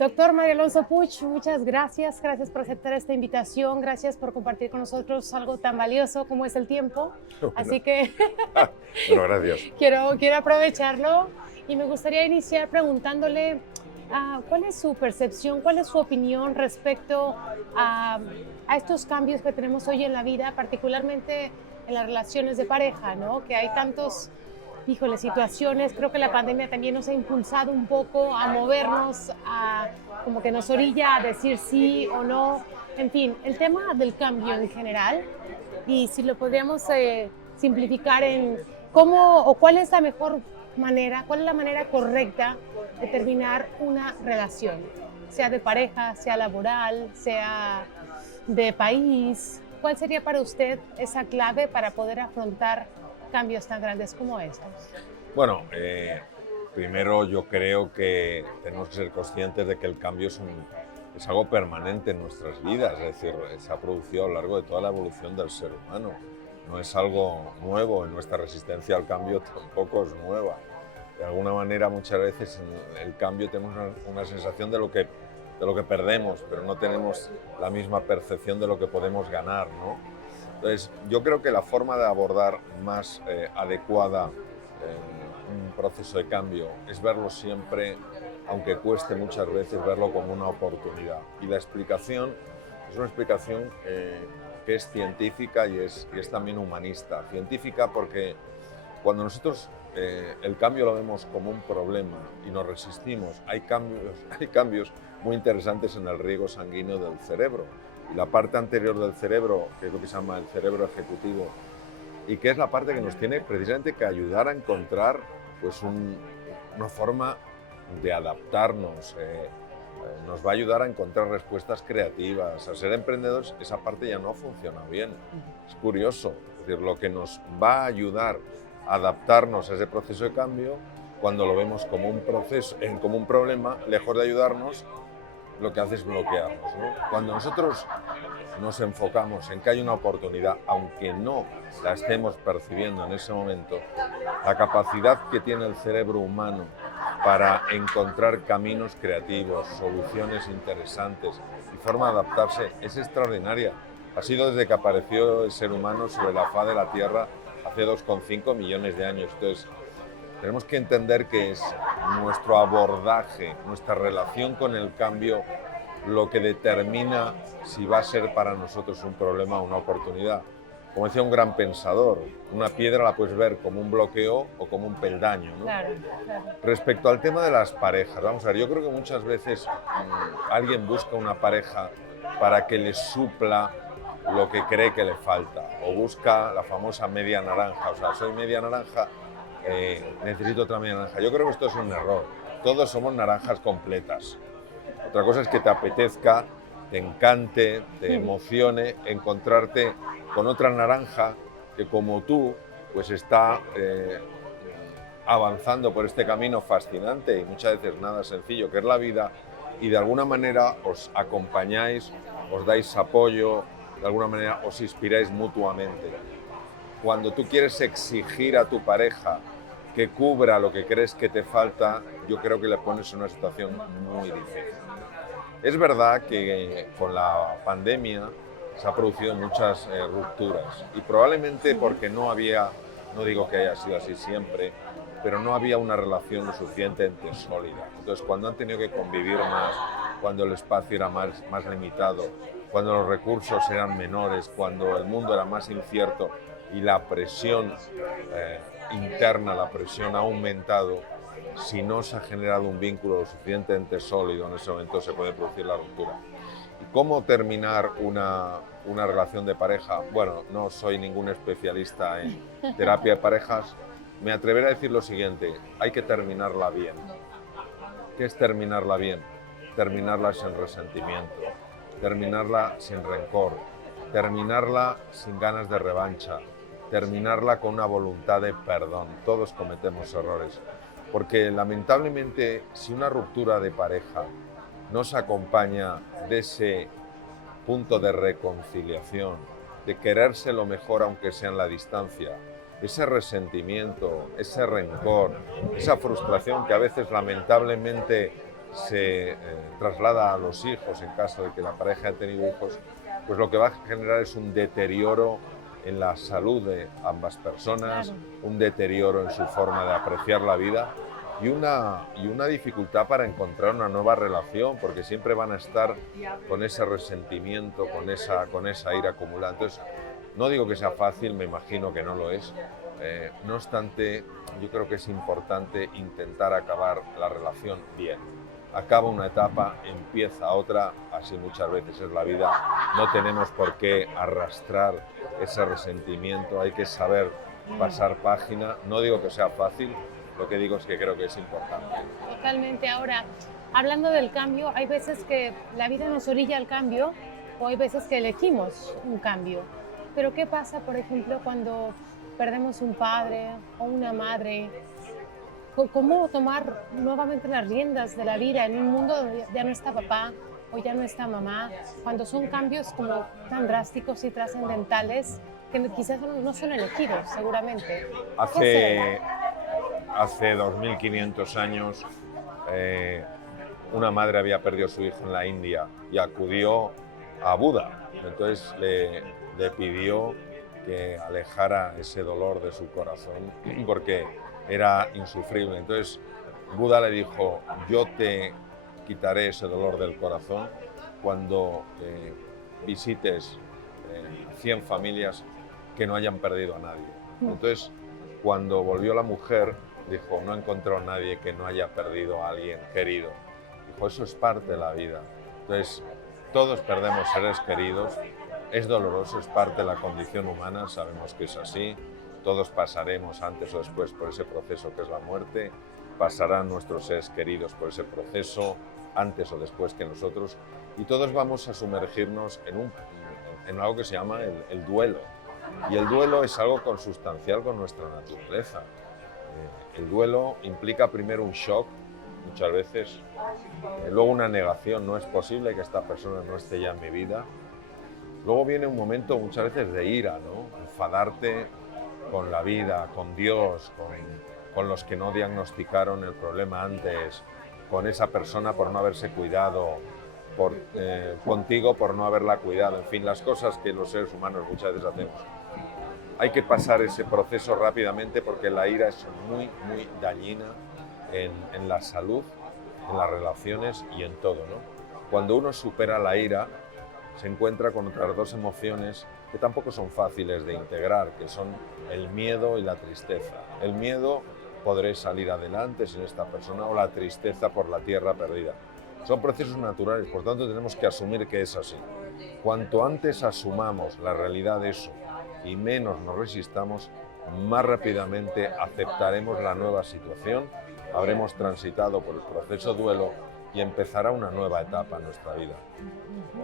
Doctor Mario Alonso Puig, muchas gracias. Gracias por aceptar esta invitación. Gracias por compartir con nosotros algo tan valioso como es el tiempo. Bueno, Así que bueno, gracias. quiero aprovecharlo y me gustaría iniciar preguntándole cuál es su percepción, cuál es su opinión respecto a, a estos cambios que tenemos hoy en la vida, particularmente en las relaciones de pareja, ¿no? Que hay tantos, híjole, situaciones. Creo que la pandemia también nos ha impulsado un poco a movernos, como que nos orilla a decir sí o no. En fin, el tema del cambio en general, y si lo podríamos simplificar en cómo o cuál es la mejor manera, cuál es la manera correcta de terminar una relación, sea de pareja, sea laboral, sea de país. ¿Cuál sería para usted esa clave para poder afrontar cambios tan grandes como estos? Bueno, primero yo creo que tenemos que ser conscientes de que el cambio es algo permanente en nuestras vidas, es decir, se ha producido a lo largo de toda la evolución del ser humano. No es algo nuevo, y nuestra resistencia al cambio tampoco es nueva. De alguna manera, muchas veces en el cambio tenemos una sensación de lo que perdemos, pero no tenemos la misma percepción de lo que podemos ganar, ¿no? Entonces, yo creo que la forma de abordar más adecuada un proceso de cambio es verlo siempre, aunque cueste muchas veces, verlo como una oportunidad. Y la explicación es una explicación que es científica y es también humanista. Científica porque cuando nosotros el cambio lo vemos como un problema y nos resistimos, hay cambios muy interesantes en el riego sanguíneo del cerebro. Y la parte anterior del cerebro, que es lo que se llama el cerebro ejecutivo, y que es la parte que nos tiene precisamente que ayudar a encontrar pues, una forma de adaptarnos, nos va a ayudar a encontrar respuestas creativas. A ser emprendedores, esa parte ya no funciona bien. Es curioso, es decir, lo que nos va a ayudar a adaptarnos a ese proceso de cambio, cuando lo vemos como un proceso, como un problema, lejos de ayudarnos, lo que hace es bloquearnos, ¿no? Cuando nosotros nos enfocamos en que hay una oportunidad, aunque no la estemos percibiendo en ese momento, la capacidad que tiene el cerebro humano para encontrar caminos creativos, soluciones interesantes y forma de adaptarse es extraordinaria. Ha sido desde que apareció el ser humano sobre la faz de la Tierra hace 2,5 millones de años. Entonces, tenemos que entender que es nuestro abordaje, nuestra relación con el cambio, lo que determina si va a ser para nosotros un problema o una oportunidad. Como decía un gran pensador, una piedra la puedes ver como un bloqueo o como un peldaño, ¿no? Claro, claro. Respecto al tema de las parejas, vamos a ver, yo creo que muchas veces alguien busca una pareja para que le supla lo que cree que le falta, o busca la famosa media naranja, o sea, soy media naranja, necesito otra media naranja. Yo creo que esto es un error. Todos somos naranjas completas. Otra cosa es que te apetezca, te encante, te emocione encontrarte con otra naranja que, como tú, pues está avanzando por este camino fascinante y muchas veces nada sencillo, que es la vida, y de alguna manera os acompañáis, os dais apoyo, de alguna manera os inspiráis mutuamente. Cuando tú quieres exigir a tu pareja que cubra lo que crees que te falta, yo creo que le pones en una situación muy difícil. Es verdad que con la pandemia se han producido muchas rupturas y probablemente porque no había, no digo que haya sido así siempre, pero no había una relación lo suficientemente sólida. Entonces, cuando han tenido que convivir más, cuando el espacio era más limitado, cuando los recursos eran menores, cuando el mundo era más incierto y la presión interna, la presión ha aumentado, si no se ha generado un vínculo lo suficientemente sólido en ese momento, se puede producir la ruptura. ¿Y cómo terminar una relación de pareja? Bueno, no soy ningún especialista en terapia de parejas. Me atreveré a decir lo siguiente: hay que terminarla bien. ¿Qué es terminarla bien? Terminarla sin resentimiento, terminarla sin rencor, terminarla sin ganas de revancha, terminarla con una voluntad de perdón. Todos cometemos errores, porque lamentablemente si una ruptura de pareja no se acompaña de ese punto de reconciliación, de quererse lo mejor aunque sea en la distancia, ese resentimiento, ese rencor, esa frustración que a veces lamentablemente se traslada a los hijos en caso de que la pareja haya tenido hijos, pues lo que va a generar es un deterioro en la salud de ambas personas, Claro. un deterioro en su forma de apreciar la vida y una dificultad para encontrar una nueva relación, porque siempre van a estar con ese resentimiento, con esa ira acumulada. Entonces, no digo que sea fácil, me imagino que no lo es. No obstante, yo creo que es importante intentar acabar la relación bien. Acaba una etapa, empieza otra, así muchas veces es la vida. No tenemos por qué arrastrar ese resentimiento, hay que saber pasar página. No digo que sea fácil, lo que digo es que creo que es importante. Totalmente. Ahora, hablando del cambio, hay veces que la vida nos orilla al cambio o hay veces que elegimos un cambio. Pero ¿qué pasa, por ejemplo, cuando perdemos un padre o una madre? ¿Cómo tomar nuevamente las riendas de la vida en un mundo donde ya no está papá o ya no está mamá? Cuando son cambios como tan drásticos y trascendentales que quizás no son elegidos, seguramente. ¿Qué hacer? Hace 2500 años, una madre había perdido a su hijo en la India y acudió a Buda. Entonces le pidió que alejara ese dolor de su corazón porque era insufrible. Entonces Buda le dijo: yo te quitaré ese dolor del corazón cuando visites 100 familias que no hayan perdido a nadie. Entonces, cuando volvió la mujer, dijo: no encontró a nadie que no haya perdido a alguien querido. Dijo: eso es parte de la vida. Entonces, todos perdemos seres queridos, es doloroso, es parte de la condición humana, sabemos que es así. Todos pasaremos antes o después por ese proceso que es la muerte, pasarán nuestros seres queridos por ese proceso antes o después que nosotros, y todos vamos a sumergirnos en algo que se llama el duelo. Y el duelo es algo consustancial con nuestra naturaleza. El duelo implica primero un shock, muchas veces, luego una negación: no es posible que esta persona no esté ya en mi vida. Luego viene un momento muchas veces de ira, ¿no? Enfadarte con la vida, con Dios, con los que no diagnosticaron el problema antes, con esa persona por no haberse cuidado, contigo por no haberla cuidado, en fin, las cosas que los seres humanos muchas veces hacemos. Hay que pasar ese proceso rápidamente porque la ira es muy, muy dañina en la salud, en las relaciones y en todo, ¿no? Cuando uno supera la ira, se encuentra con otras dos emociones que tampoco son fáciles de integrar, que son el miedo y la tristeza. El miedo: podré salir adelante sin esta persona, o la tristeza por la tierra perdida. Son procesos naturales, por tanto tenemos que asumir que es así. Cuanto antes asumamos la realidad de eso y menos nos resistamos, más rápidamente aceptaremos la nueva situación, habremos transitado por el proceso duelo y empezará una nueva etapa en nuestra vida.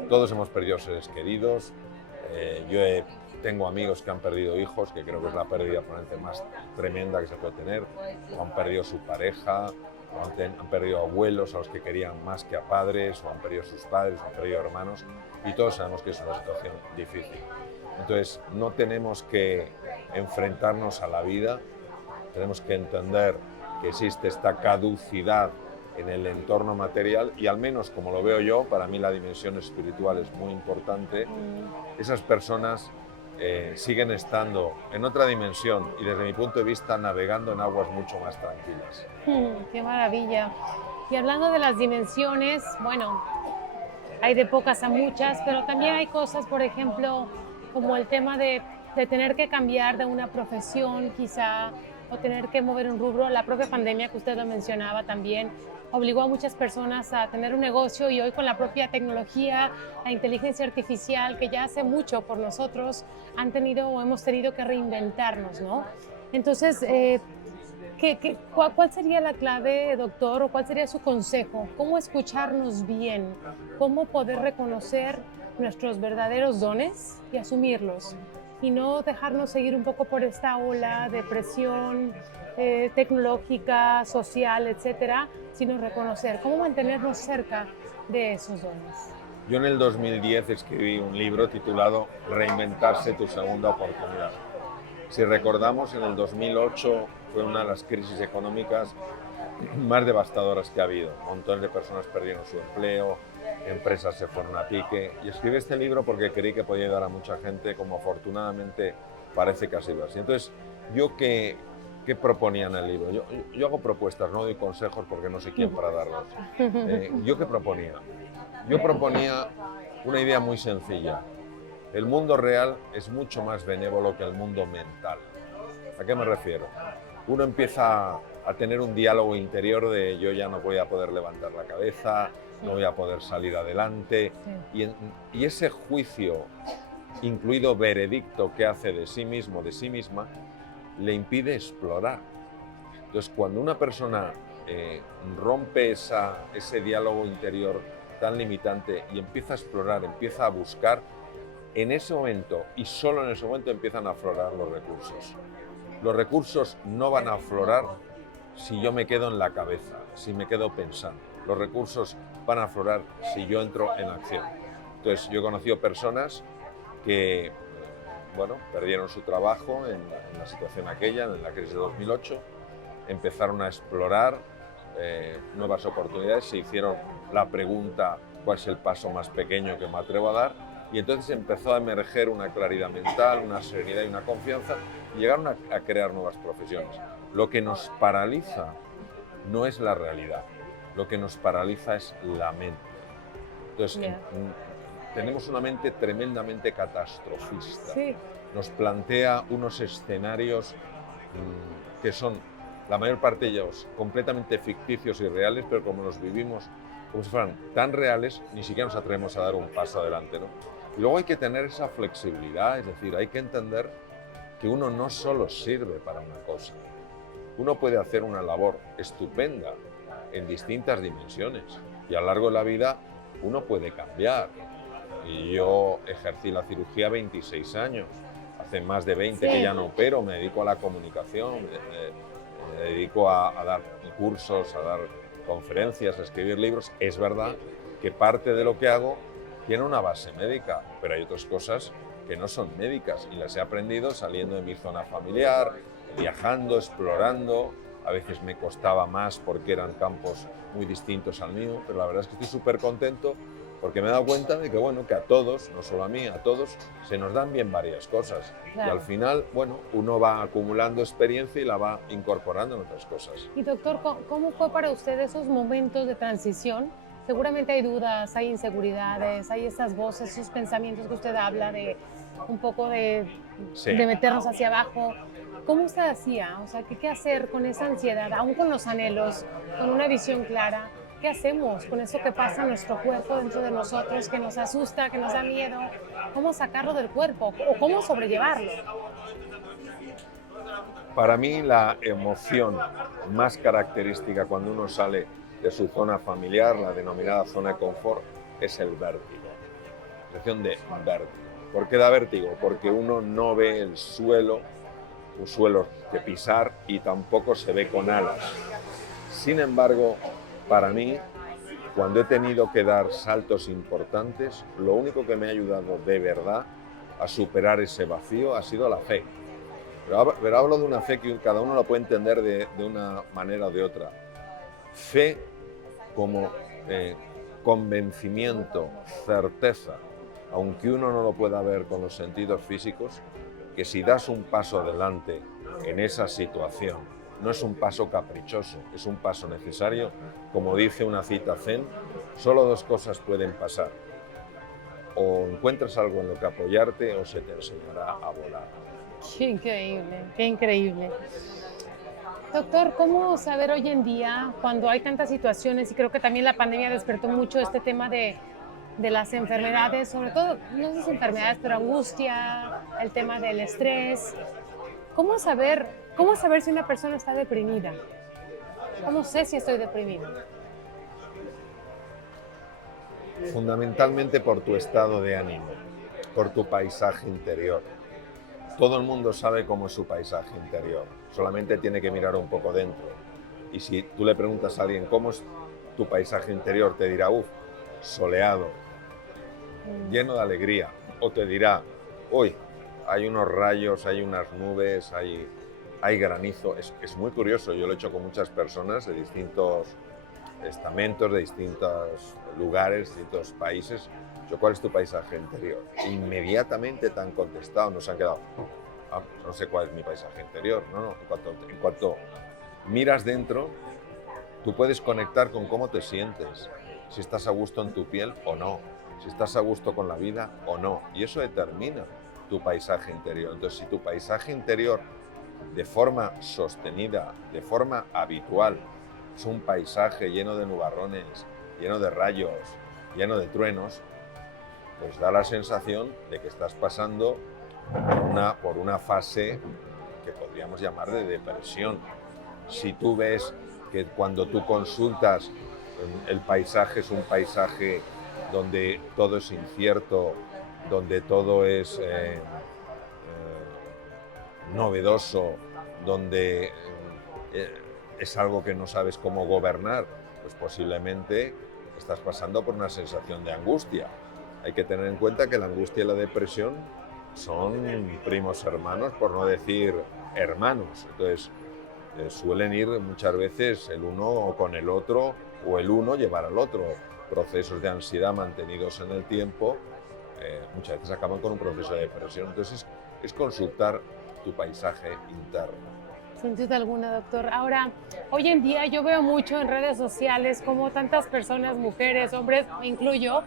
Todos hemos perdido seres queridos. Tengo amigos que han perdido hijos, que creo que es la pérdida probablemente más tremenda que se puede tener, o han perdido su pareja, o han perdido abuelos a los que querían más que a padres, o han perdido sus padres, o han perdido hermanos, y todos sabemos que es una situación difícil. Entonces, no tenemos que enfrentarnos a la vida, tenemos que entender que existe esta caducidad en el entorno material, y al menos como lo veo yo, para mí la dimensión espiritual es muy importante. Esas personas siguen estando en otra dimensión y desde mi punto de vista navegando en aguas mucho más tranquilas. ¡Qué maravilla! Y hablando de las dimensiones, bueno, hay de pocas a muchas, pero también hay cosas, por ejemplo, como el tema de tener que cambiar de una profesión quizá, o tener que mover un rubro. La propia pandemia que usted lo mencionaba también obligó a muchas personas a tener un negocio, y hoy con la propia tecnología, la inteligencia artificial que ya hace mucho por nosotros, han tenido o hemos tenido que reinventarnos, ¿no? Entonces, ¿cuál sería la clave, doctor, o cuál sería su consejo? ¿Cómo escucharnos bien? ¿Cómo poder reconocer nuestros verdaderos dones y asumirlos? Y no dejarnos seguir un poco por esta ola de presión tecnológica, social, etcétera, sino reconocer cómo mantenernos cerca de esos dones. Yo en el 2010 escribí un libro titulado Reinventarse, tu segunda oportunidad. Si recordamos, en el 2008 fue una de las crisis económicas más devastadoras que ha habido. Montones de personas perdieron su empleo, empresas se fueron a pique. Y escribí este libro porque creí que podía ayudar a mucha gente, como afortunadamente parece que ha sido así. Entonces, ¿yo qué proponía en el libro? Yo hago propuestas, no doy consejos porque no sé quién para darlos. ¿Yo qué proponía? Yo proponía una idea muy sencilla. El mundo real es mucho más benévolo que el mundo mental. ¿A qué me refiero? Uno empieza a tener un diálogo interior de yo ya no voy a poder levantar la cabeza, no voy a poder salir adelante. Y ese juicio, incluido veredicto que hace de sí mismo, de sí misma, le impide explorar. Entonces, cuando una persona rompe ese diálogo interior tan limitante y empieza a explorar, empieza a buscar, en ese momento y solo en ese momento empiezan a aflorar los recursos. Los recursos no van a aflorar si yo me quedo en la cabeza, si me quedo pensando. Los recursos van a aflorar si yo entro en acción. Entonces, yo he conocido personas que, bueno, perdieron su trabajo en la situación aquella, en la crisis de 2008, empezaron a explorar nuevas oportunidades, se hicieron la pregunta, ¿cuál es el paso más pequeño que me atrevo a dar? Y entonces empezó a emerger una claridad mental, una serenidad y una confianza, y llegaron a crear nuevas profesiones. Lo que nos paraliza no es la realidad, lo que nos paraliza es la mente. Entonces, tenemos una mente tremendamente catastrofista. Sí. Nos plantea unos escenarios que son, la mayor parte de ellos, completamente ficticios y reales, pero como los vivimos como si fueran tan reales, ni siquiera nos atrevemos a dar un paso adelante, ¿no? Y luego hay que tener esa flexibilidad, es decir, hay que entender que uno no solo sirve para una cosa. Uno puede hacer una labor estupenda en distintas dimensiones y a lo largo de la vida uno puede cambiar. Y yo ejercí la cirugía 26 años, hace más de 20 que ya no opero, me dedico a la comunicación, me dedico a dar cursos, a dar conferencias, a escribir libros. Es verdad que parte de lo que hago tiene una base médica, pero hay otras cosas que no son médicas y las he aprendido saliendo de mi zona familiar, viajando, explorando. A veces me costaba más porque eran campos muy distintos al mío, pero la verdad es que estoy súper contento porque me he dado cuenta de que, bueno, que a todos, no solo a mí, a todos, se nos dan bien varias cosas. Claro. Y al final, bueno, uno va acumulando experiencia y la va incorporando en otras cosas. Y doctor, ¿cómo fue para usted esos momentos de transición? Seguramente hay dudas, hay inseguridades, hay esas voces, esos pensamientos que usted habla de un poco de meternos hacia abajo. ¿Cómo usted hacía? O sea, ¿qué hacer con esa ansiedad, aún con los anhelos, con una visión clara? ¿Qué hacemos con eso que pasa en nuestro cuerpo, dentro de nosotros, que nos asusta, que nos da miedo? ¿Cómo sacarlo del cuerpo o cómo sobrellevarlo? Para mí la emoción más característica cuando uno sale de su zona familiar, la denominada zona de confort, es el vértigo. La sensación de vértigo. ¿Por qué da vértigo? Porque uno no ve el suelo, un suelo que pisar, y tampoco se ve con alas. Sin embargo, para mí, cuando he tenido que dar saltos importantes, lo único que me ha ayudado de verdad a superar ese vacío ha sido la fe. Pero hablo de una fe que cada uno la puede entender de una manera o de otra. Fe como convencimiento, certeza, aunque uno no lo pueda ver con los sentidos físicos, que si das un paso adelante en esa situación, no es un paso caprichoso, es un paso necesario. Como dice una cita zen, solo dos cosas pueden pasar. O encuentras algo en lo que apoyarte o se te enseñará a volar. Qué increíble, qué increíble. Doctor, ¿cómo saber hoy en día, cuando hay tantas situaciones, y creo que también la pandemia despertó mucho este tema de las enfermedades, sobre todo, no sé si enfermedades, pero angustia, el tema del estrés? ¿Cómo saber si una persona está deprimida? ¿Cómo sé si estoy deprimida? Fundamentalmente por tu estado de ánimo, por tu paisaje interior. Todo el mundo sabe cómo es su paisaje interior, solamente tiene que mirar un poco dentro. Y si tú le preguntas a alguien cómo es tu paisaje interior, te dirá, soleado, lleno de alegría. O te dirá, uy, hay unos rayos, hay unas nubes, hay hay granizo. Es muy curioso, yo lo he hecho con muchas personas de distintos estamentos, de distintos lugares, distintos países. Yo, ¿cuál es tu paisaje interior? Inmediatamente te han contestado, nos han quedado, no sé cuál es mi paisaje interior. No, en cuanto miras dentro, tú puedes conectar con cómo te sientes, si estás a gusto en tu piel o no, si estás a gusto con la vida o no, y eso determina tu paisaje interior. Entonces, si tu paisaje interior, de forma sostenida, de forma habitual, es un paisaje lleno de nubarrones, lleno de rayos, lleno de truenos, pues da la sensación de que estás pasando por una fase que podríamos llamar de depresión. Si tú ves que cuando tú consultas el paisaje es un paisaje donde todo es incierto, donde todo es novedoso, donde es algo que no sabes cómo gobernar, pues posiblemente estás pasando por una sensación de angustia. Hay que tener en cuenta que la angustia y la depresión son primos hermanos, por no decir hermanos. Entonces, suelen ir muchas veces el uno con el otro o el uno llevar al otro. Procesos de ansiedad mantenidos en el tiempo muchas veces acaban con un proceso de depresión. Entonces, es consultar tu paisaje interno. Sin duda alguna, doctor. Ahora, hoy en día yo veo mucho en redes sociales como tantas personas, mujeres, hombres, me incluyo,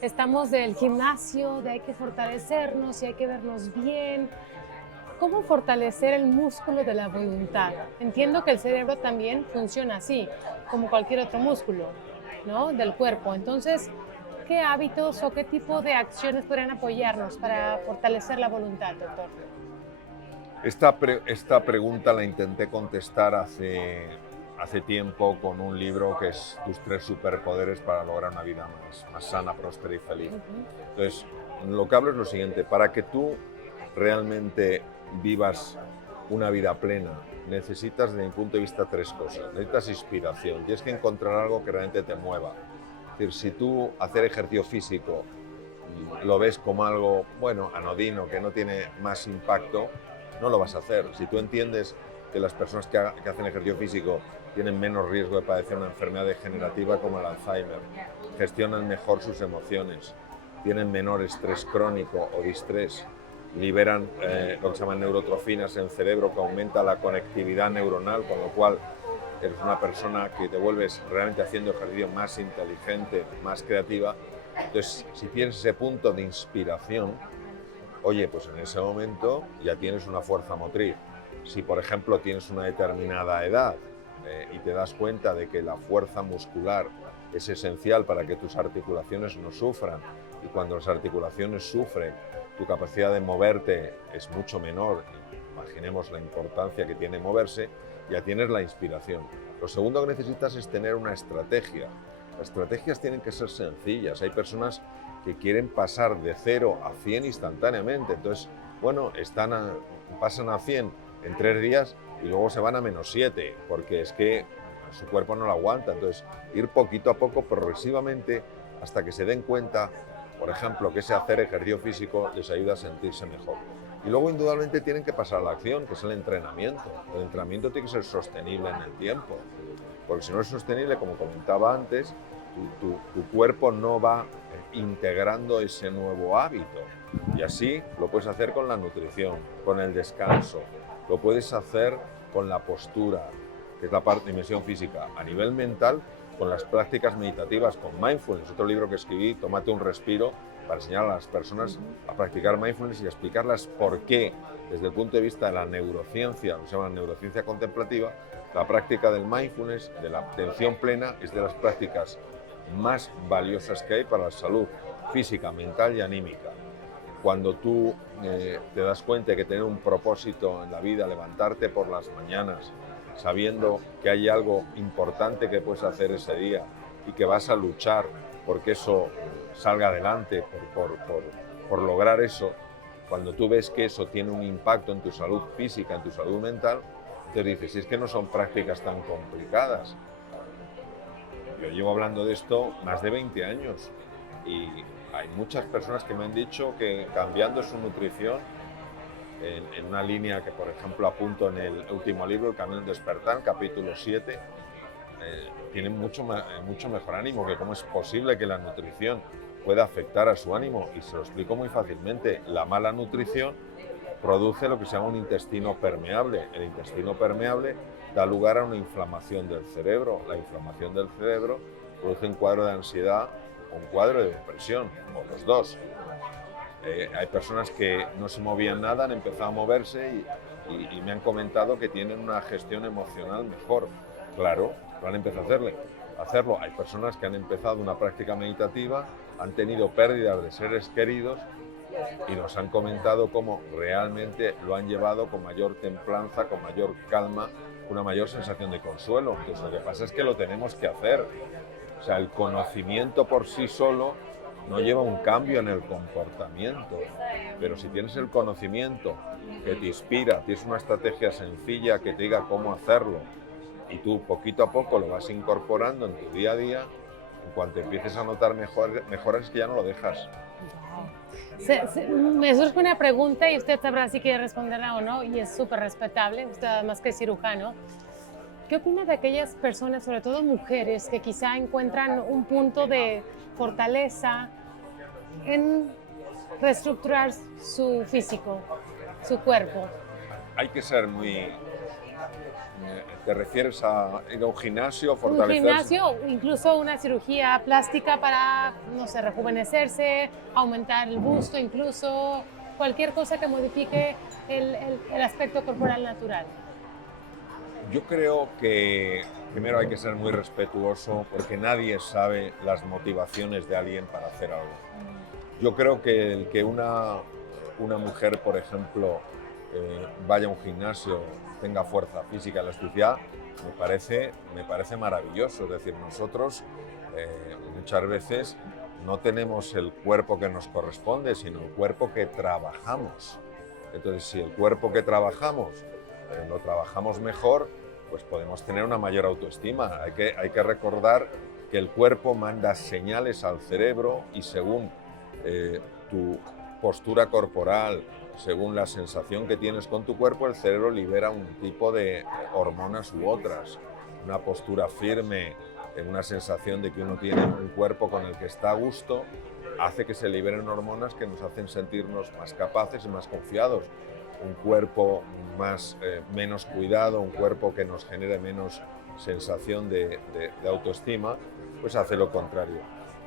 estamos del gimnasio, de hay que fortalecernos y hay que vernos bien. ¿Cómo fortalecer el músculo de la voluntad? Entiendo que el cerebro también funciona así, como cualquier otro músculo, ¿no? Del cuerpo. Entonces, ¿qué hábitos o qué tipo de acciones podrían apoyarnos para fortalecer la voluntad, doctor? Esta pregunta la intenté contestar hace tiempo con un libro que es Tus 3 superpoderes para lograr una vida más sana, próspera y feliz. Entonces, lo que hablo es lo siguiente: para que tú realmente vivas una vida plena, necesitas, desde mi punto de vista, 3 cosas. Necesitas inspiración, tienes que encontrar algo que realmente te mueva. Es decir, si tú hacer ejercicio físico lo ves como algo, bueno, anodino, que no tiene más impacto, no lo vas a hacer. Si tú entiendes que las personas que hacen ejercicio físico tienen menos riesgo de padecer una enfermedad degenerativa como el Alzheimer, gestionan mejor sus emociones, tienen menor estrés crónico o distrés, liberan lo que se llaman neurotrofinas en el cerebro, que aumenta la conectividad neuronal, con lo cual eres una persona que te vuelves realmente haciendo ejercicio más inteligente, más creativa. Entonces, si tienes ese punto de inspiración, oye, pues en ese momento ya tienes una fuerza motriz. Si, por ejemplo, tienes una determinada edad y te das cuenta de que la fuerza muscular es esencial para que tus articulaciones no sufran, y cuando las articulaciones sufren, tu capacidad de moverte es mucho menor, imaginemos la importancia que tiene moverse, ya tienes la inspiración. Lo segundo que necesitas es tener una estrategia. Las estrategias tienen que ser sencillas. Hay personas que quieren pasar de 0 a 100 instantáneamente. Entonces, bueno, pasan a 100 en 3 días y luego se van a -7, porque es que su cuerpo no lo aguanta. Entonces, ir poquito a poco, progresivamente, hasta que se den cuenta, por ejemplo, que ese hacer ejercicio físico les ayuda a sentirse mejor. Y luego, indudablemente, tienen que pasar a la acción, que es el entrenamiento. El entrenamiento tiene que ser sostenible en el tiempo, porque si no es sostenible, como comentaba antes, tu cuerpo no va integrando ese nuevo hábito. Y así lo puedes hacer con la nutrición, con el descanso, lo puedes hacer con la postura, que es la dimensión física. A nivel mental, con las prácticas meditativas, con mindfulness, otro libro que escribí, Tómate un respiro, para enseñar a las personas a practicar mindfulness y a explicarlas por qué, desde el punto de vista de la neurociencia, lo que se llama neurociencia contemplativa, la práctica del mindfulness, de la atención plena, es de las prácticas más valiosas que hay para la salud física, mental y anímica. Cuando tú te das cuenta de que tener un propósito en la vida, levantarte por las mañanas, sabiendo que hay algo importante que puedes hacer ese día y que vas a luchar porque eso salga adelante, por lograr eso, cuando tú ves que eso tiene un impacto en tu salud física, en tu salud mental, te dices, si es que no son prácticas tan complicadas. Yo llevo hablando de esto más de 20 años y hay muchas personas que me han dicho que cambiando su nutrición en una línea que, por ejemplo, apunto en el último libro, El Camino del Despertar, capítulo 7, tienen mucho mejor ánimo, que cómo es posible que la nutrición pueda afectar a su ánimo, y se lo explico muy fácilmente. La mala nutrición produce lo que se llama un intestino permeable. El intestino permeable da lugar a una inflamación del cerebro. La inflamación del cerebro produce un cuadro de ansiedad o un cuadro de depresión, o los dos. Hay personas que no se movían nada, han empezado a moverse y me han comentado que tienen una gestión emocional mejor. Claro, lo han empezado a hacerlo. Hay personas que han empezado una práctica meditativa, han tenido pérdidas de seres queridos y nos han comentado cómo realmente lo han llevado con mayor templanza, con mayor calma, una mayor sensación de consuelo. Entonces, lo que pasa es que lo tenemos que hacer. O sea, el conocimiento por sí solo no lleva un cambio en el comportamiento, pero si tienes el conocimiento que te inspira, tienes una estrategia sencilla que te diga cómo hacerlo y tú poquito a poco lo vas incorporando en tu día a día, en cuanto empieces a notar mejoras es que ya no lo dejas. Me surge una pregunta y usted sabrá si quiere responderla o no, y es súper respetable, usted además que es cirujano. ¿Qué opina de aquellas personas, sobre todo mujeres, que quizá encuentran un punto de fortaleza en reestructurar su físico, su cuerpo? Hay que ser muy... ¿Te refieres a ir a un gimnasio, fortalecerse? Un gimnasio, incluso una cirugía plástica para, no sé, rejuvenecerse, aumentar el busto, incluso cualquier cosa que modifique el aspecto corporal natural. Yo creo que primero hay que ser muy respetuoso, porque nadie sabe las motivaciones de alguien para hacer algo. Yo creo que el que una mujer, por ejemplo, vaya a un gimnasio, tenga fuerza física, elasticidad, me parece maravilloso. Es decir, nosotros muchas veces no tenemos el cuerpo que nos corresponde, sino el cuerpo que trabajamos. Entonces, si el cuerpo que trabajamos lo trabajamos mejor, pues podemos tener una mayor autoestima. Hay que recordar que el cuerpo manda señales al cerebro y según tu postura corporal, según la sensación que tienes con tu cuerpo, el cerebro libera un tipo de hormonas u otras. Una postura firme, una sensación de que uno tiene un cuerpo con el que está a gusto, hace que se liberen hormonas que nos hacen sentirnos más capaces y más confiados. Un cuerpo menos cuidado, un cuerpo que nos genere menos sensación de autoestima, pues hace lo contrario.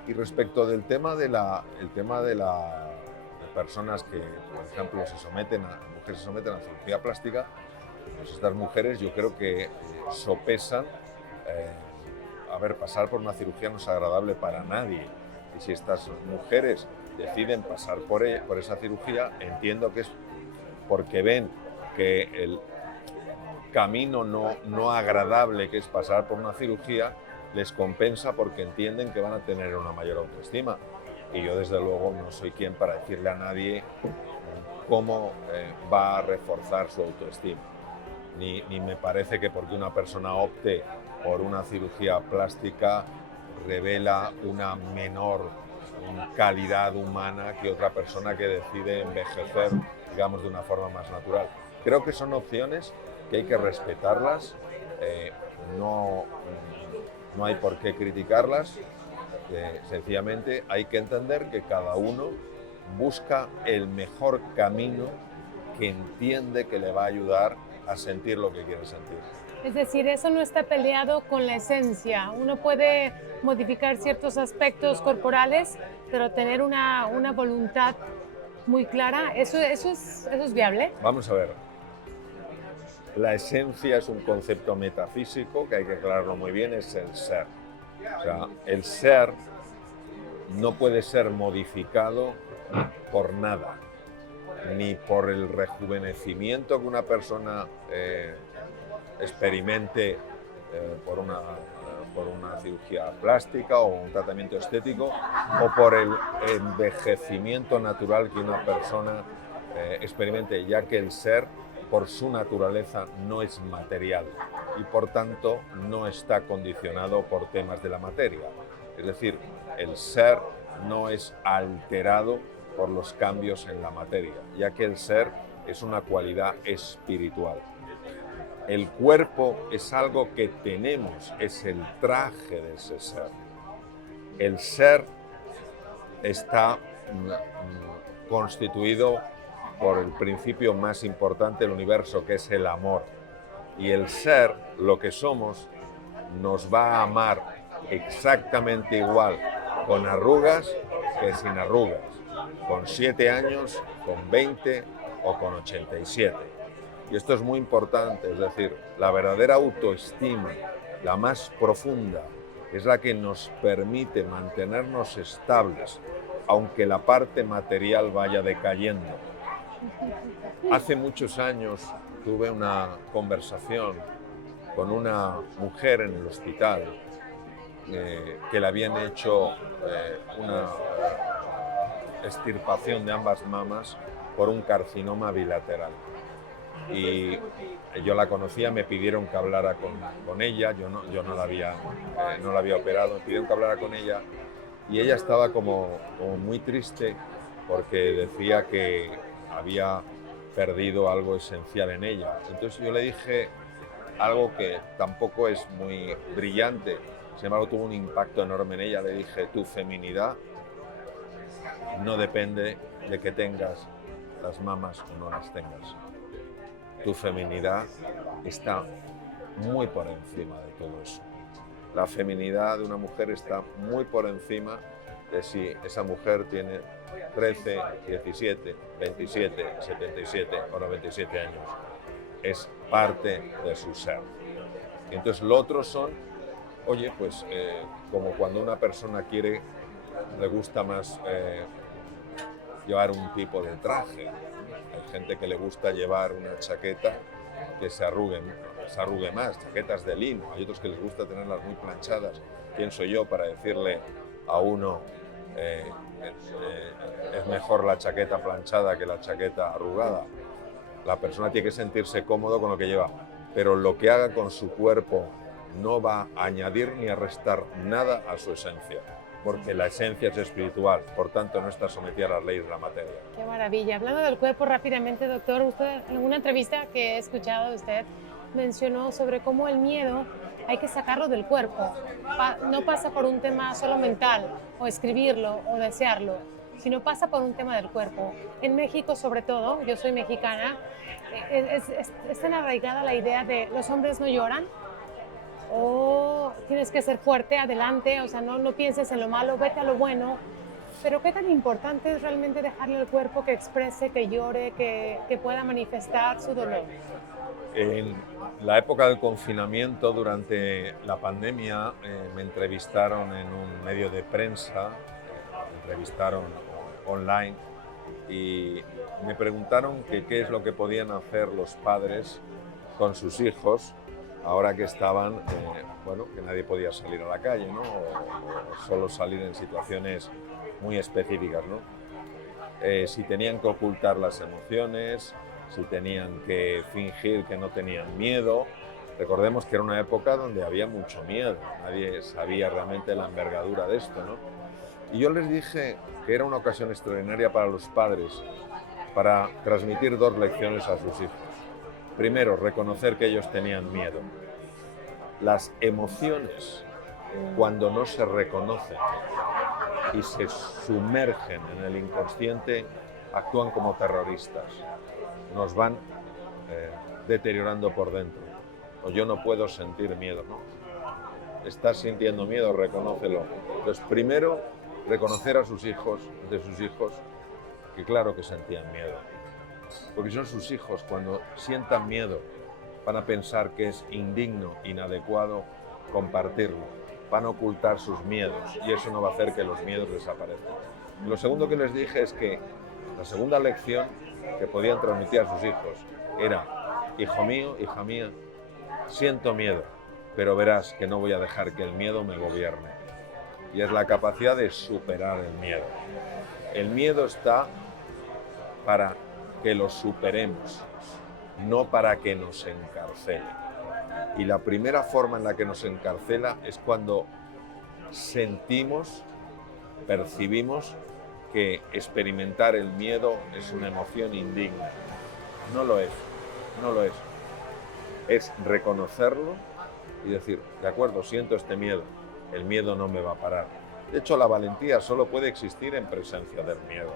Y respecto del tema de personas que, por ejemplo, mujeres se someten a cirugía plástica, pues estas mujeres yo creo que sopesan, pasar por una cirugía no es agradable para nadie. Y si estas mujeres deciden pasar por esa cirugía, entiendo que es porque ven que el camino no agradable que es pasar por una cirugía les compensa, porque entienden que van a tener una mayor autoestima. Y yo, desde luego, no soy quien para decirle a nadie cómo va a reforzar su autoestima. Ni me parece que porque una persona opte por una cirugía plástica revela una menor calidad humana que otra persona que decide envejecer, digamos, de una forma más natural. Creo que son opciones que hay que respetarlas, no hay por qué criticarlas, sencillamente hay que entender que cada uno busca el mejor camino que entiende que le va a ayudar a sentir lo que quiere sentir. Es decir, eso no está peleado con la esencia. Uno puede modificar ciertos aspectos corporales, pero tener una voluntad muy clara, ¿eso es viable? Vamos a ver. La esencia es un concepto metafísico que hay que aclararlo muy bien, es el ser. O sea, el ser no puede ser modificado por nada, ni por el rejuvenecimiento que una persona experimente por una cirugía plástica o un tratamiento estético, o por el envejecimiento natural que una persona experimente, ya que el ser, por su naturaleza, no es material y por tanto no está condicionado por temas de la materia. Es decir, el ser no es alterado por los cambios en la materia, ya que el ser es una cualidad espiritual. El cuerpo es algo que tenemos, es el traje de ese ser. El ser está constituido por el principio más importante del universo, que es el amor. Y el ser, lo que somos, nos va a amar exactamente igual, con arrugas que sin arrugas, con 7 años, con 20 o con 87. Y esto es muy importante, es decir, la verdadera autoestima, la más profunda, es la que nos permite mantenernos estables, aunque la parte material vaya decayendo. Hace muchos años tuve una conversación con una mujer en el hospital que le habían hecho una extirpación de ambas mamas por un carcinoma bilateral. Y yo la conocía, me pidieron que hablara con ella, yo no la había operado, me pidieron que hablara con ella y ella estaba como muy triste porque decía que había perdido algo esencial en ella. Entonces yo le dije algo que tampoco es muy brillante, sin embargo tuvo un impacto enorme en ella. Le dije, tu feminidad no depende de que tengas las mamas o no las tengas. Tu feminidad está muy por encima de todo eso. La feminidad de una mujer está muy por encima de si esa mujer tiene 13, 17, 27, 77 o 97 años. Es parte de su ser. Y entonces lo otro son, oye, pues como cuando una persona le gusta más llevar un tipo de traje. Hay gente que le gusta llevar una chaqueta que se arrugue más, chaquetas de lino. Hay otros que les gusta tenerlas muy planchadas. ¿Quién soy yo para decirle a uno es mejor la chaqueta planchada que la chaqueta arrugada? La persona tiene que sentirse cómodo con lo que lleva, pero lo que haga con su cuerpo no va a añadir ni a restar nada a su esencia, porque la esencia es espiritual, por tanto no está sometida a las leyes de la materia. Qué maravilla. Hablando del cuerpo rápidamente, doctor, usted en una entrevista que he escuchado de usted mencionó sobre cómo el miedo hay que sacarlo del cuerpo. No pasa por un tema solo mental, o escribirlo, o desearlo, sino pasa por un tema del cuerpo. En México, sobre todo, yo soy mexicana, es tan arraigada la idea de los hombres no lloran, o tienes que ser fuerte, adelante, o sea, no pienses en lo malo, vete a lo bueno. Pero qué tan importante es realmente dejarle al cuerpo que exprese, que llore, que pueda manifestar su dolor. En la época del confinamiento, durante la pandemia, me entrevistaron en un medio de prensa, me entrevistaron online y me preguntaron qué es lo que podían hacer los padres con sus hijos ahora que estaban, que nadie podía salir a la calle, ¿no? O solo salir en situaciones muy específicas, ¿no? Si tenían que ocultar las emociones, si tenían que fingir que no tenían miedo. Recordemos que era una época donde había mucho miedo, nadie sabía realmente la envergadura de esto, ¿no? Y yo les dije que era una ocasión extraordinaria para los padres para transmitir 2 lecciones a sus hijos. Primero, reconocer que ellos tenían miedo. Las emociones, cuando no se reconocen y se sumergen en el inconsciente, actúan como terroristas. Nos van deteriorando por dentro. O yo no puedo sentir miedo, ¿no? Estás sintiendo miedo, reconócelo. Entonces, primero, reconocer de sus hijos, que claro que sentían miedo. Porque son sus hijos, cuando sientan miedo, van a pensar que es indigno, inadecuado compartirlo. Van a ocultar sus miedos y eso no va a hacer que los miedos desaparezcan. Y lo segundo que les dije es que la segunda lección que podían transmitir a sus hijos era: hijo mío, hija mía, siento miedo, pero verás que no voy a dejar que el miedo me gobierne. Y es la capacidad de superar el miedo. El miedo está para que lo superemos, no para que nos encarcele. Y la primera forma en la que nos encarcela es cuando sentimos, percibimos que experimentar el miedo es una emoción indigna. No lo es, no lo es. Es reconocerlo y decir, de acuerdo, siento este miedo, el miedo no me va a parar. De hecho, la valentía solo puede existir en presencia del miedo.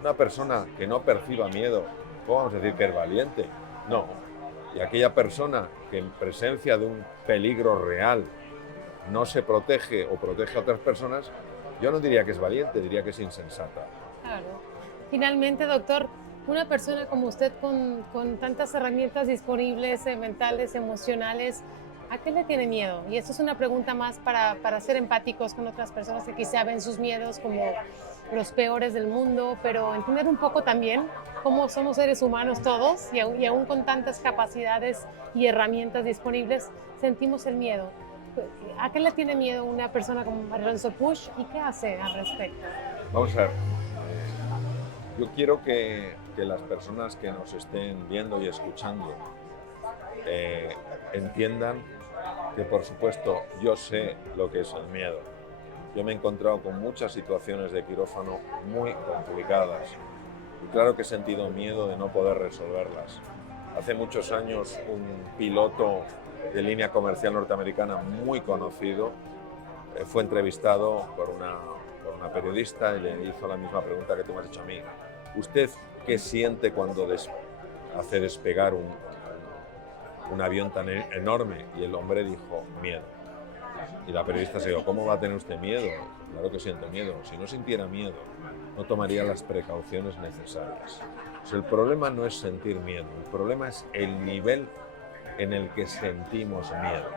Una persona que no perciba miedo, ¿cómo vamos a decir que es valiente? No. Y aquella persona que en presencia de un peligro real no se protege o protege a otras personas, yo no diría que es valiente, diría que es insensata. Claro. Finalmente, doctor, una persona como usted con tantas herramientas disponibles, mentales, emocionales, ¿a qué le tiene miedo? Y esto es una pregunta más para ser empáticos con otras personas que quizá ven sus miedos como los peores del mundo, pero entender un poco también cómo somos seres humanos todos y aún con tantas capacidades y herramientas disponibles, sentimos el miedo. ¿A qué le tiene miedo una persona como Alonso Puig y qué hace al respecto? Vamos a ver, yo quiero que las personas que nos estén viendo y escuchando entiendan que, por supuesto, yo sé lo que es el miedo. Yo me he encontrado con muchas situaciones de quirófano muy complicadas y claro que he sentido miedo de no poder resolverlas. Hace muchos años un piloto de línea comercial norteamericana muy conocido fue entrevistado por una periodista y le hizo la misma pregunta que tú me has hecho a mí. ¿Usted qué siente cuando hace despegar un avión tan enorme? Y el hombre dijo, miedo. Y la periodista se dijo, ¿cómo va a tener usted miedo? Claro que siento miedo. Si no sintiera miedo, no tomaría las precauciones necesarias. Pues el problema no es sentir miedo, el problema es el nivel en el que sentimos miedo.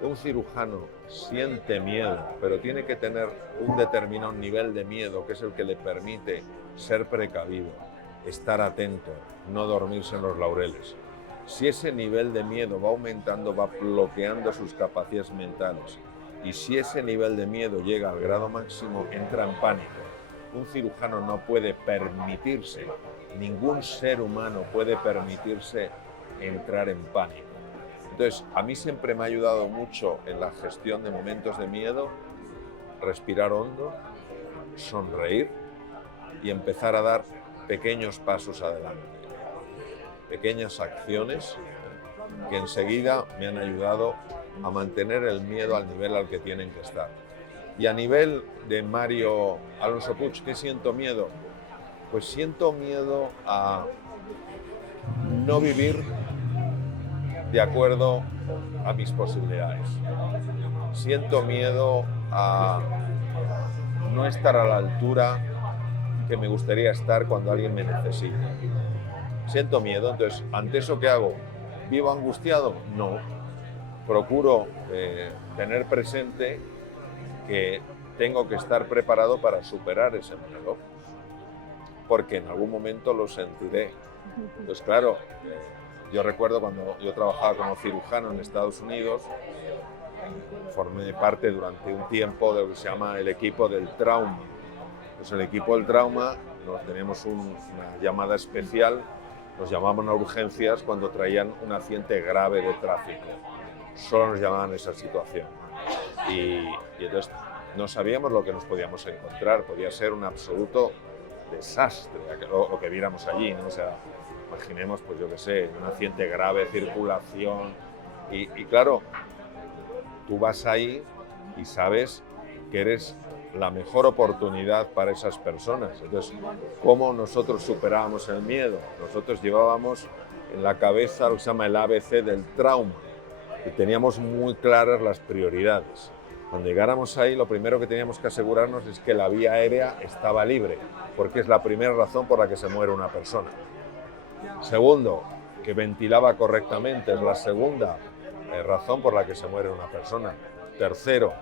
Un cirujano siente miedo, pero tiene que tener un determinado nivel de miedo, que es el que le permite ser precavido, estar atento, no dormirse en los laureles. Si ese nivel de miedo va aumentando, va bloqueando sus capacidades mentales. Y si ese nivel de miedo llega al grado máximo, entra en pánico. Un cirujano no puede permitirse, ningún ser humano puede permitirse entrar en pánico. Entonces, a mí siempre me ha ayudado mucho en la gestión de momentos de miedo, respirar hondo, sonreír y empezar a dar pequeños pasos adelante. Pequeñas acciones que enseguida me han ayudado a mantener el miedo al nivel al que tienen que estar. Y a nivel de Mario Alonso Puig, ¿qué siento miedo? Pues siento miedo a no vivir de acuerdo a mis posibilidades. Siento miedo a no estar a la altura que me gustaría estar cuando alguien me necesita. Siento miedo, entonces, ¿ante eso qué hago? ¿Vivo angustiado? No. Procuro tener presente que tengo que estar preparado para superar ese miedo, porque en algún momento lo sentiré. Pues claro, yo recuerdo cuando yo trabajaba como cirujano en Estados Unidos, formé parte durante un tiempo de lo que se llama el equipo del trauma. Pues el equipo del trauma, teníamos una llamada especial, nos llamaban a urgencias cuando traían un accidente grave de tráfico. Solo nos llamaban a esa situación. Y entonces no sabíamos lo que nos podíamos encontrar, podía ser un absoluto desastre lo que viéramos allí, ¿no? O sea, imaginemos, pues yo qué sé, un accidente grave de circulación y claro, tú vas ahí y sabes que eres la mejor oportunidad para esas personas. Entonces, ¿cómo nosotros superábamos el miedo? Nosotros llevábamos en la cabeza lo que se llama el ABC del trauma y teníamos muy claras las prioridades. Cuando llegáramos ahí, lo primero que teníamos que asegurarnos es que la vía aérea estaba libre, porque es la primera razón por la que se muere una persona. Segundo, que ventilaba correctamente, es la segunda razón por la que se muere una persona. Tercero,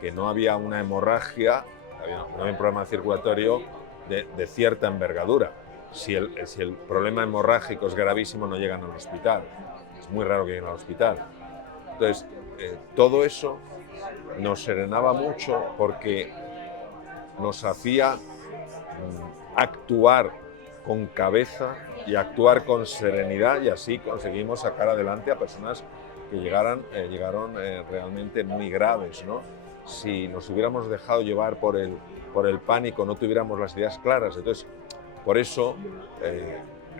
que no había una hemorragia, no había un problema circulatorio de cierta envergadura. Si el problema hemorrágico es gravísimo, no llegan al hospital. Es muy raro que lleguen al hospital. Entonces, todo eso nos serenaba mucho porque nos hacía actuar con cabeza y actuar con serenidad y así conseguimos sacar adelante a personas que llegaron realmente muy graves, ¿no? Si nos hubiéramos dejado llevar por el pánico, no tuviéramos las ideas claras. Entonces, por eso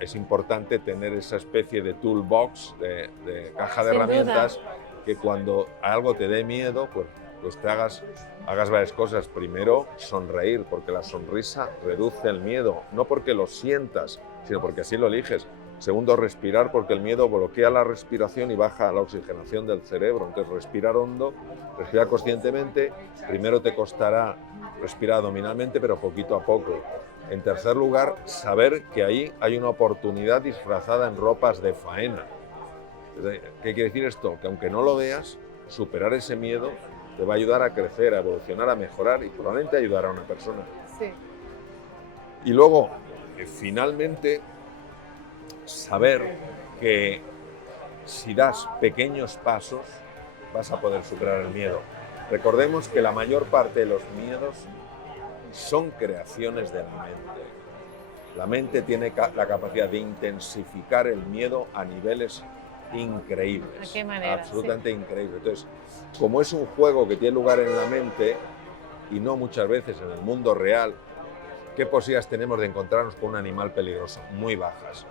es importante tener esa especie de toolbox, de caja de Sin herramientas, que cuando algo te dé miedo, pues te hagas varias cosas. Primero, sonreír, porque la sonrisa reduce el miedo, no porque lo sientas, sino porque así lo eliges. Segundo, respirar, porque el miedo bloquea la respiración y baja la oxigenación del cerebro. Entonces, respirar hondo, respirar conscientemente. Primero te costará respirar abdominalmente, pero poquito a poco. En tercer lugar, saber que ahí hay una oportunidad disfrazada en ropas de faena. ¿Qué quiere decir esto? Que aunque no lo veas, superar ese miedo te va a ayudar a crecer, a evolucionar, a mejorar y probablemente ayudar a una persona. Sí. Y luego, finalmente, saber que si das pequeños pasos vas a poder superar el miedo. Recordemos que la mayor parte de los miedos son creaciones de la mente. La mente tiene la capacidad de intensificar el miedo a niveles increíbles. ¿De qué manera? Absolutamente increíbles. Entonces, como es un juego que tiene lugar en la mente y no muchas veces en el mundo real, ¿qué posibilidades tenemos de encontrarnos con un animal peligroso? Muy bajas.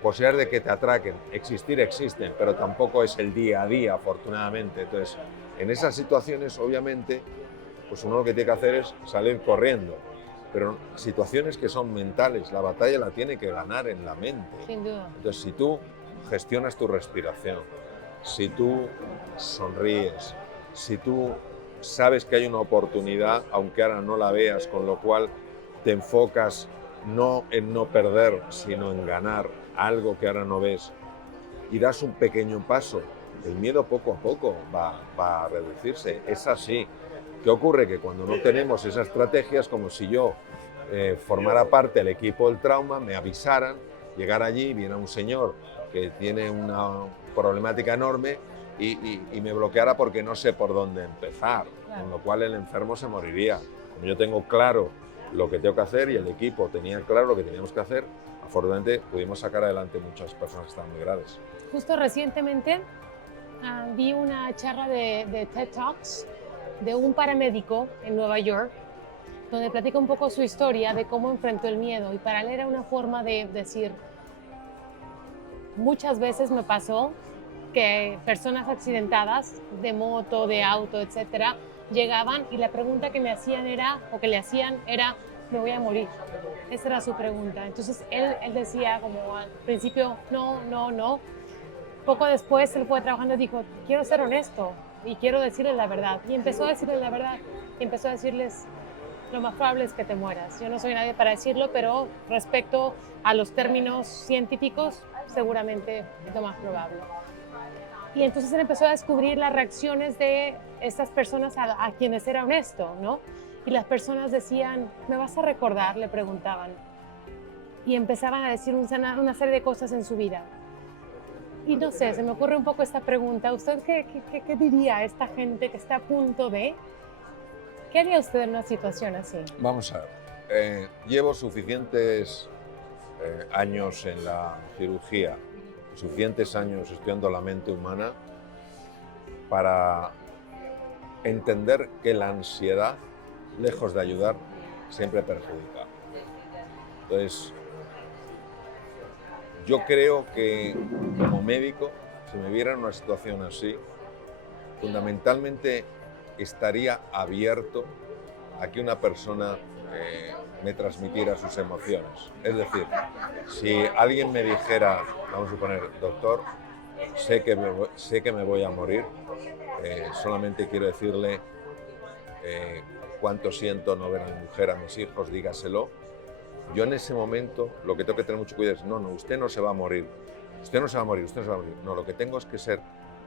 Posibilidades de que te atraquen, existen, pero tampoco es el día a día, afortunadamente. Entonces, en esas situaciones, obviamente, pues uno lo que tiene que hacer es salir corriendo. Pero situaciones que son mentales, la batalla la tiene que ganar en la mente. Sin duda. Entonces, si tú gestionas tu respiración, si tú sonríes, si tú sabes que hay una oportunidad, aunque ahora no la veas, con lo cual te enfocas no en no perder, sino en ganar algo que ahora no ves, y das un pequeño paso, el miedo poco a poco va a reducirse. Es así. ¿Qué ocurre? Que cuando no tenemos esas estrategias, como si yo formara parte del equipo del trauma, me avisaran, llegar allí, viene un señor que tiene una problemática enorme y me bloqueara porque no sé por dónde empezar, con lo cual el enfermo se moriría. Como yo tengo claro lo que tengo que hacer y el equipo tenía claro lo que teníamos que hacer, afortunadamente pudimos sacar adelante muchas personas que estaban muy graves. Justo recientemente vi una charla de TED Talks de un paramédico en Nueva York, donde platica un poco su historia de cómo enfrentó el miedo. Y para él era una forma de decir, muchas veces me pasó que personas accidentadas de moto, de auto, etcétera, llegaban y la pregunta que me hacían era, o que le hacían era, me voy a morir. Esa era su pregunta. Entonces él decía como al principio, no. Poco después él fue trabajando y dijo, quiero ser honesto y quiero decirles la verdad. Y empezó a decirles la verdad y empezó a decirles, lo más probable es que te mueras. Yo no soy nadie para decirlo, pero respecto a los términos científicos, seguramente es lo más probable. Y entonces él empezó a descubrir las reacciones de estas personas a quienes era honesto, ¿no? Y las personas decían, ¿me vas a recordar?, le preguntaban. Y empezaban a decir una serie de cosas en su vida. Y no sé, se me ocurre un poco esta pregunta. ¿Usted qué diría a esta gente que está a punto de...? ¿Qué haría usted en una situación así? Vamos a ver. Llevo suficientes años en la cirugía, suficientes años estudiando la mente humana para entender que la ansiedad, lejos de ayudar, siempre perjudica. Entonces, yo creo que como médico, si me viera en una situación así, fundamentalmente estaría abierto a que una persona me transmitiera sus emociones. Es decir, si alguien me dijera, vamos a suponer, doctor, sé que me voy a morir, solamente quiero decirle cuánto siento no ver a mi mujer, a mis hijos, dígaselo. Yo en ese momento lo que tengo que tener mucho cuidado es, no, usted no se va a morir, usted no se va a morir. No, lo que tengo es que ser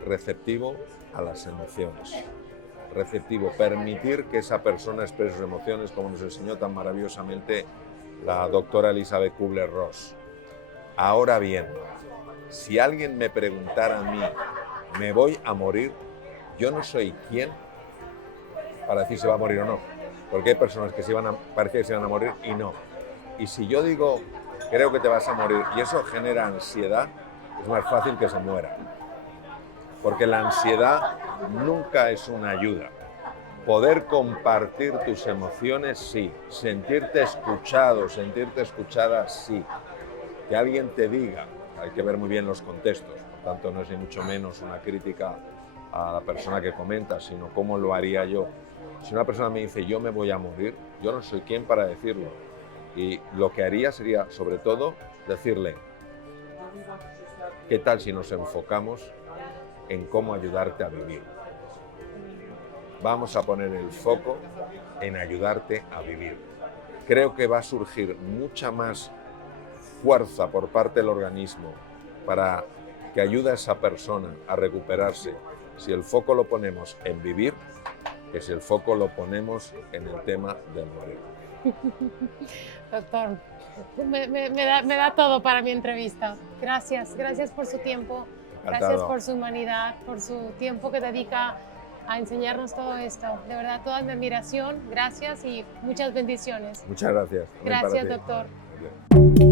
receptivo a las emociones. Receptivo, permitir que esa persona exprese sus emociones, como nos enseñó tan maravillosamente la doctora Elizabeth Kubler-Ross. Ahora bien, si alguien me preguntara a mí, ¿me voy a morir?, yo no soy quien para decir si va a morir o no, porque hay personas que parecía que se iban a morir y no. Y si yo digo, creo que te vas a morir, y eso genera ansiedad, es más fácil que se muera. Porque la ansiedad nunca es una ayuda. Poder compartir tus emociones, sí. Sentirte escuchado, sentirte escuchada, sí. que alguien te diga, hay que ver muy bien los contextos, por tanto no es ni mucho menos una crítica a la persona que comenta, sino cómo lo haría yo. Si una persona me dice yo me voy a morir, yo no soy quien para decirlo. Y lo que haría sería, sobre todo, decirle, ¿qué tal si nos enfocamos en cómo ayudarte a vivir? Vamos a poner el foco en ayudarte a vivir. Creo que va a surgir mucha más fuerza por parte del organismo para que ayude a esa persona a recuperarse si el foco lo ponemos en vivir, que si el foco lo ponemos en el tema del morir. Doctor, me da todo para mi entrevista. Gracias, gracias por su tiempo, Encantado. gracias por su humanidad, por su tiempo que dedica a enseñarnos todo esto. De verdad, toda mi admiración, gracias y muchas bendiciones. Muchas gracias. Gracias, También para ti. doctor.